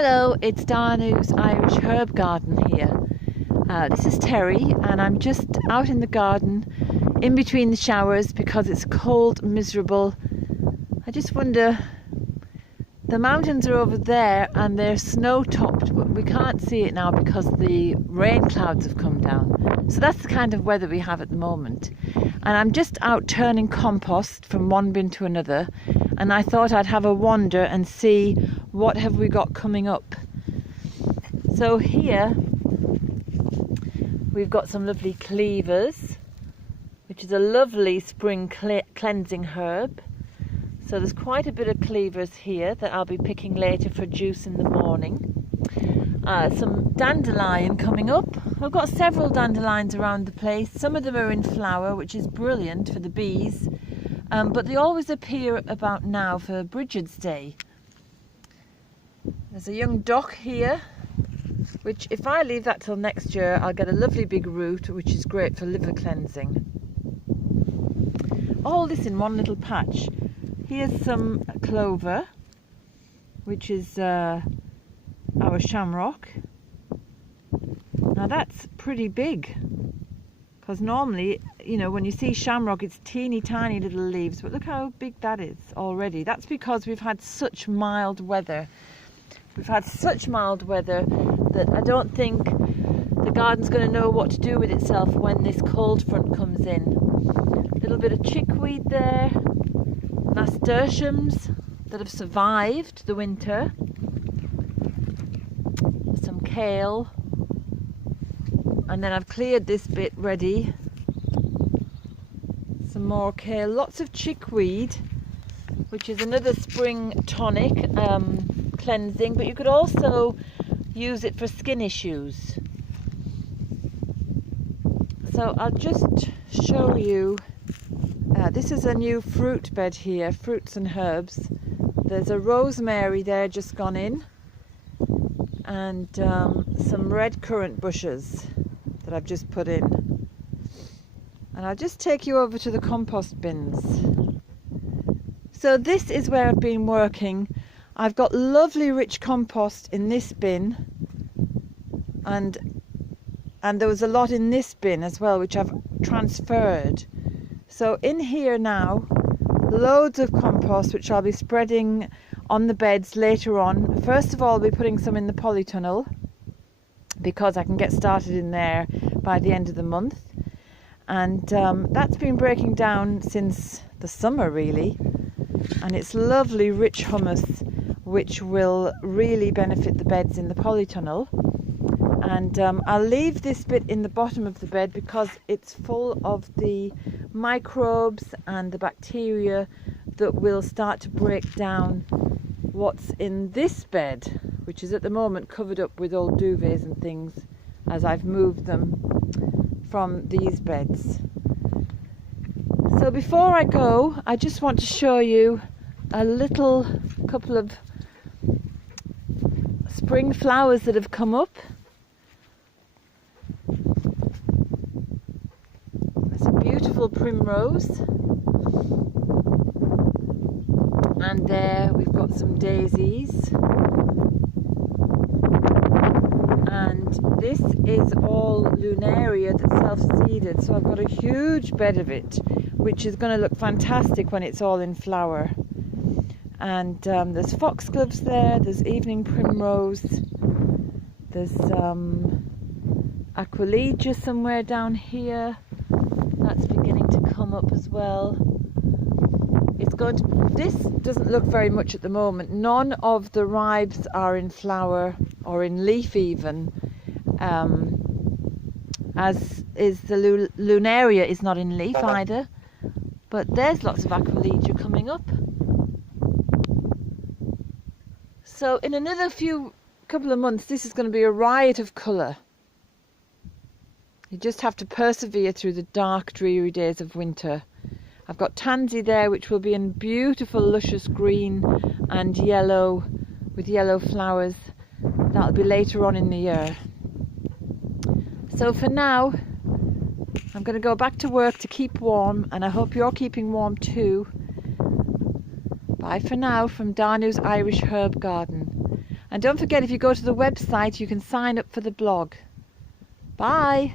Hello, it's Danu's Irish Herb Garden here. This is Terry and I'm just out in the garden in between the showers because it's cold, miserable. I just wonder, the mountains are over there and they're snow topped, but we can't see it now because the rain clouds have come down. So that's the kind of weather we have at the moment. And I'm just out turning compost from one bin to another, and I thought I'd have a wander and see what have we got coming up. So here we've got some lovely cleavers, which is a lovely spring cleansing herb. So there's quite a bit of cleavers here that I'll be picking later for juice in the morning. Some dandelion coming up. I've got several dandelions around the place. Some of them are in flower, which is brilliant for the bees, but they always appear about now for Bridget's Day. There's a young dock here, which if I leave that till next year, I'll get a lovely big root, which is great for liver cleansing. All this in one little patch. Here's some clover, which is our shamrock. Now that's pretty big, because normally, you know, when you see shamrock, it's teeny tiny little leaves, but look how big that is already. That's because we've had such mild weather. We've had such mild weather that I don't think the garden's going to know what to do with itself when this cold front comes in. A little bit of chickweed there, nasturtiums that have survived the winter, some kale, and then I've cleared this bit ready. Some more kale, lots of chickweed, which is another spring tonic, cleansing, but you could also use it for skin issues. So I'll just show you, this is a new fruit bed here, fruits and herbs. There's a rosemary there just gone in, and some red currant bushes that I've just put in. And I'll just take you over to the compost bins. So this is where I've been working. I've got lovely rich compost in this bin, and there was a lot in this bin as well, which I've transferred. So in here now, loads of compost, which I'll be spreading on the beds later on. First of all, I'll be putting some in the Polytunnel, because I can get started in there by the end of the month. And that's been breaking down since the summer really, and it's lovely rich humus, which will really benefit the beds in the Polytunnel. And I'll leave this bit in the bottom of the bed because it's full of the microbes and the bacteria that will start to break down what's in this bed, which is at the moment covered up with old duvets and things as I've moved them from these beds. So before I go, I just want to show you a little couple of spring flowers that have come up. It's a beautiful primrose, and there we've got some daisies, and this is all lunaria that's self-seeded, so I've got a huge bed of it, which is going to look fantastic when it's all in flower. And there's foxgloves there, there's evening primrose, there's aquilegia somewhere down here, that's beginning to come up as well. This doesn't look very much at the moment. None of the ribes are in flower or in leaf even, as is the lunaria is not in leaf either. But there's lots of aquilegia coming up. So in another couple of months, this is going to be a riot of colour. You just have to persevere through the dark, dreary days of winter. I've got tansy there, which will be in beautiful, luscious green and yellow, with yellow flowers. That'll be later on in the year. So for now, I'm going to go back to work to keep warm, and I hope you're keeping warm too. Bye for now from Danu's Irish Herb Garden. And don't forget, if you go to the website, you can sign up for the blog. Bye.